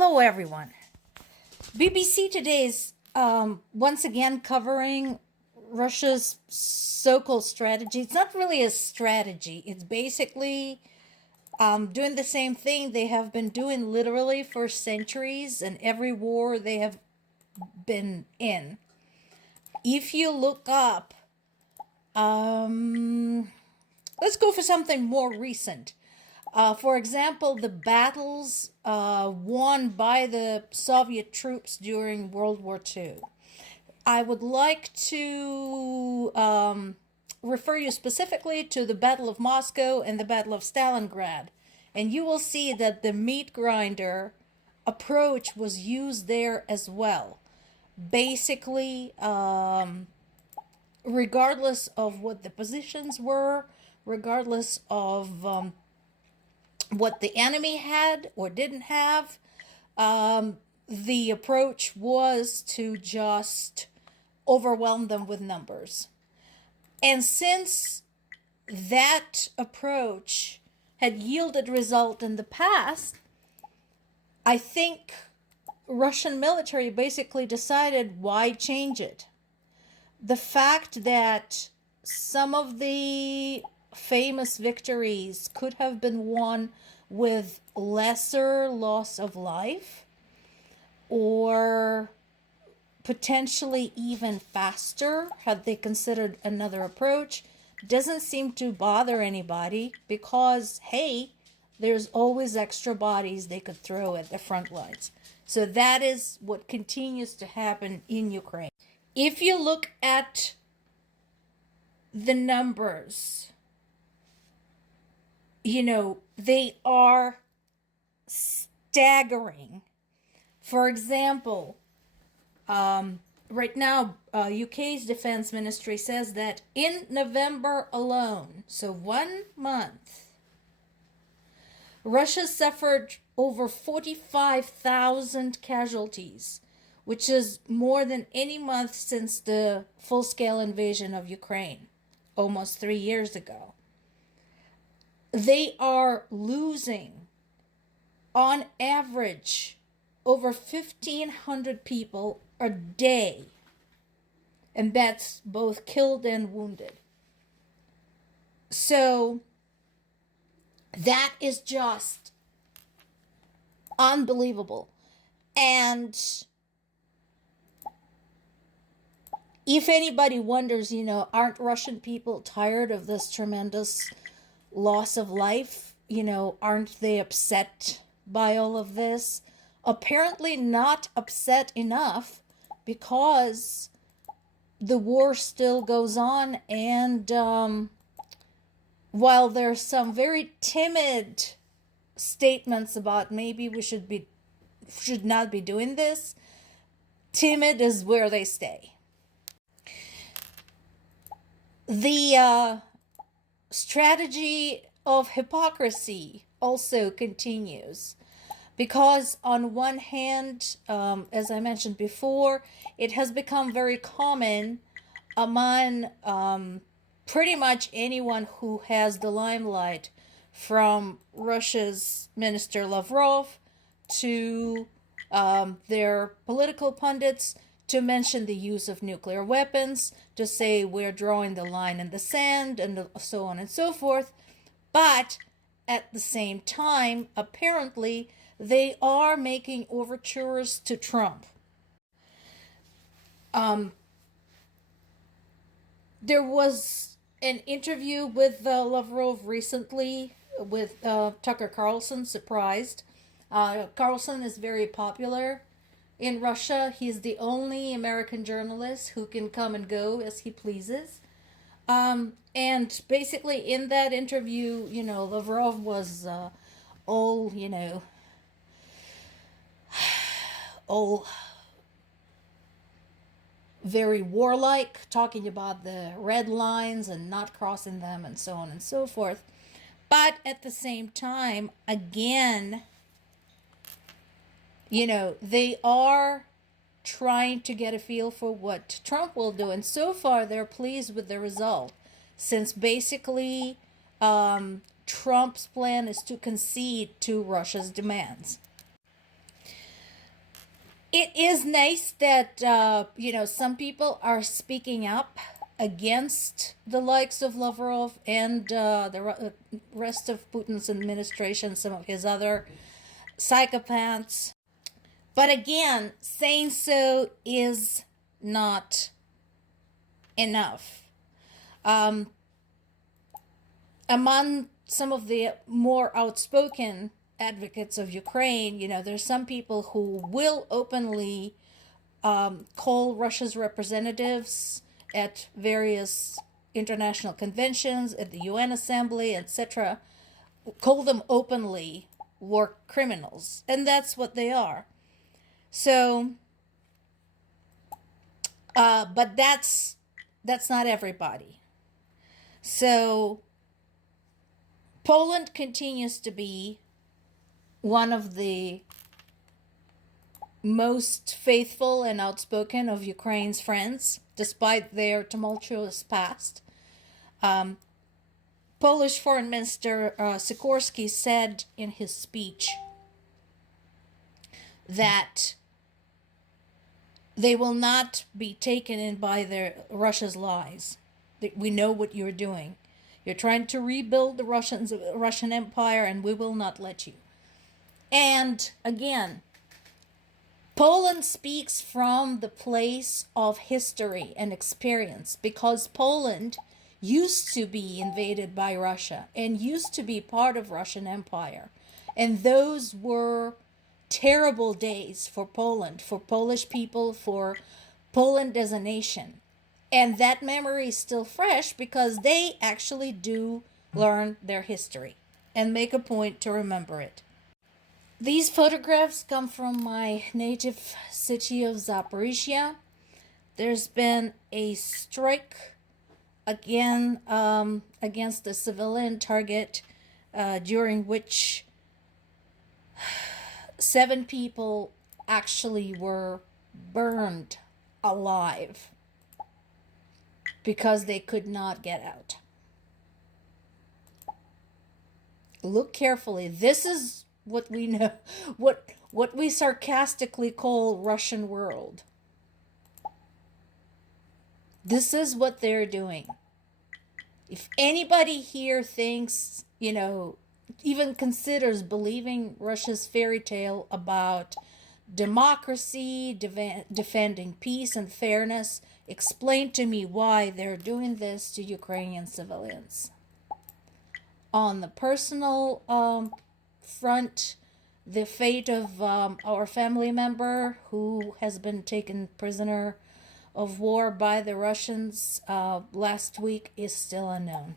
Hello, everyone. BBC today is once again covering Russia's so-called strategy. It's not really a strategy. It's basically doing the same thing they have been doing literally for centuries in every war they have been in. If you look up, let's go for something more recent. For example, the battles won by the Soviet troops during World War II. I would like to refer you specifically to the Battle of Moscow and the Battle of Stalingrad. And you will see that the meat grinder approach was used there as well. Basically, regardless of what the positions were, regardless of what the enemy had or didn't have, the approach was to just overwhelm them with numbers. And since that approach had yielded result in the past, I think Russian military basically decided, why change it? The fact that some of the famous victories could have been won with lesser loss of life or potentially even faster had they considered another approach doesn't seem to bother anybody because, hey, there's always extra bodies they could throw at the front lines. So that is what continues to happen in Ukraine. If you look at the numbers, they are staggering. For example, right now, UK's defense ministry says that in November alone, so 1 month, Russia suffered over 45,000 casualties, which is more than any month since the full-scale invasion of Ukraine, almost 3 years ago. They are losing, on average, over 1,500 people a day. And that's both killed and wounded. So that is just unbelievable. And if anybody wonders, aren't Russian people tired of this tremendous loss of life? Aren't they upset by all of this? Apparently not upset enough, because the war still goes on, and while there's some very timid statements about maybe we should not be doing this, timid is where they stay. The strategy of hypocrisy also continues, because on one hand, as I mentioned before, it has become very common among pretty much anyone who has the limelight, from Russia's Minister Lavrov to their political pundits, to mention the use of nuclear weapons, to say we're drawing the line in the sand, and so on and so forth. But at the same time, apparently, they are making overtures to Trump. There was an interview with Lavrov recently with Tucker Carlson, surprised. Carlson is very popular in Russia. He's the only American journalist who can come and go as he pleases. And basically in that interview, Lavrov was all very warlike, talking about the red lines and not crossing them and so on and so forth. But at the same time, again, they are trying to get a feel for what Trump will do. And so far, they're pleased with the result, since basically Trump's plan is to concede to Russia's demands. It is nice that some people are speaking up against the likes of Lavrov and the rest of Putin's administration, some of his other psychopaths. But again, saying so is not enough. Um, Among some of the more outspoken advocates of Ukraine, there's some people who will openly call Russia's representatives at various international conventions, at the UN Assembly, etc., call them openly war criminals. And that's what they are. So, but that's not everybody. So, Poland continues to be one of the most faithful and outspoken of Ukraine's friends, despite their tumultuous past. Polish Foreign Minister Sikorski said in his speech that they will not be taken in by Russia's lies. We know what you're doing. You're trying to rebuild the Russian Empire, and we will not let you. And again, Poland speaks from the place of history and experience, because Poland used to be invaded by Russia and used to be part of Russian Empire. And those were terrible days for Poland, for Polish people, for Poland as a nation. And that memory is still fresh because they actually do learn their history and make a point to remember it. These photographs come from my native city of Zaporizhzhya. There's been a strike again against a civilian target during which 7 people actually were burned alive because they could not get out. Look carefully. This is what we know, what we sarcastically call Russian world. This is what they're doing. If anybody here thinks, even considers believing Russia's fairy tale about democracy, defending peace and fairness, explain to me why they're doing this to Ukrainian civilians. On the personal front, the fate of our family member who has been taken prisoner of war by the Russians last week is still unknown.